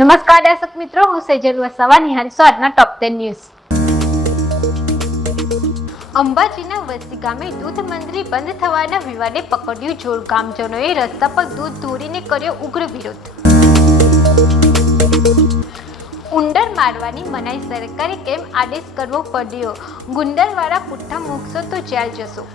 નમસ્કાર દર્શક મિત્રો, હું સેજલ વસાવા નિહાળીશું આજના ટોપ 10 ન્યૂઝ. અંબાજીના વસ્તી ગામે દૂધ મંદિર બંધ થવાના વિવાદે પકડ્યું જોર. ગામજનોએ રસ્તા પર દૂધ ઢોળીને કર્યો ઉગ્ર વિરોધ. ઉંદર મારવાની મનાઈ, સરકારે કેમ આદેશ કરવો પડ્યો? ગુંડરવાળા પુઠ્ઠા મૂકશો તો જેલ જશો.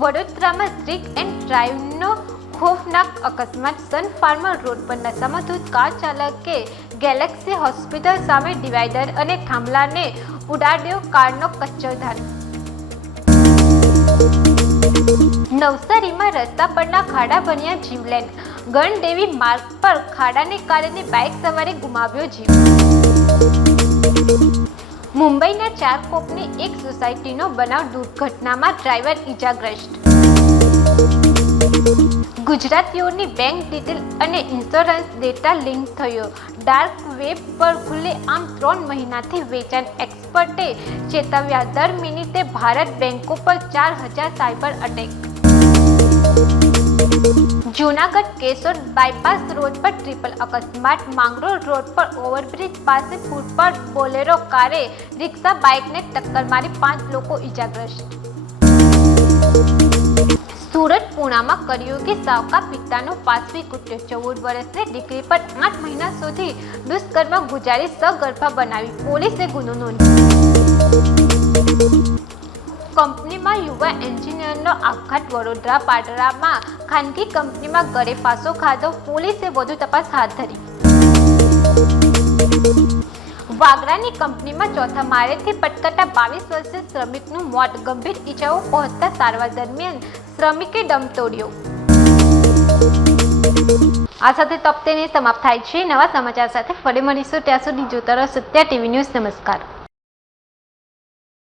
વડોદરામાં ડ્રિંક એન્ડ ડ્રાઈવનો ખોફનાક અકસ્માત. સન ફાર્મર રોડ પર નશામાં ધૂત કાર ચાલકે ગેલેક્સી હોસ્પિટલ સામે ડિવાઈડર અને થાંભલાને ઉડાડ્યો કારનો કચ્ચરધાન. નવસારીમાં રસ્તા પરના ખાડા બન્યા જીવલેણ. ગણદેવી માર્ગ પર ખાડાને કારણે બાઇક સવારે ગુમાવ્યો જીવ. મુંબઈના ચારકોપની એક સોસાયટીનો બનાવ. દુર્ઘટનામાં ડ્રાઈવર ઇજાગ્રસ્ત. ગુજરાતીઓની બેંક ડિટેલ અને ઇન્સ્યોરન્સ ડેટા લીક થયો. ડાર્ક વેબ પર ખુલ્લેઆમ 3 મહિનાથી વેચાણ. એક્સપર્ટે ચેતવ્યા, દર મિનિટે ભારત બેંકો પર 4000 cyber attack. Junagadh Keshod bypass road પર ટ્રિપલ અકસ્માત. માંગરોળ રોડ પર ઓવરબ્રિજ પાસે ફૂટ પર બોલેરો કારે રિક્ષા બાઇકને ટક્કર મારી 5 લોકો ઇજાગ્રસ્ત. સુરત પૂણામાં કરિયોગી સાવકા પિતાનો પાશવી કૂટ્યો. 14 વર્ષની દીકરી પર 8 મહિના સુધી દુષ્કર્મ ગુજારી સગર્ભા બનાવી. પોલીસે ગુનો નોંધ્યો. કંપનીમાં યુવા એન્જિનિયરનો આપઘાત. વડોદરા પાદરામાં ખાનગી કંપનીમાં ગળે ફાંસો ખાધો. પોલીસે વધુ તપાસ હાથ ધરી. વાગરાની કંપનીમાં ચોથા માળેથી પટકાતા 22 વર્ષીય શ્રમિકનું મોત. ગંભીર ઈજાઓ પહોંચતા સારવાર દરમિયાન શ્રમિકે દમ તોડ્યો. આ સાથે ટોપ 10 સમાપ્ત થાય છે. નવા સમાચાર સાથે ફરી મળીશું. ત્યાં સુધી જોતા રહો સત્યા ટીવી ન્યૂઝ. નમસ્કાર.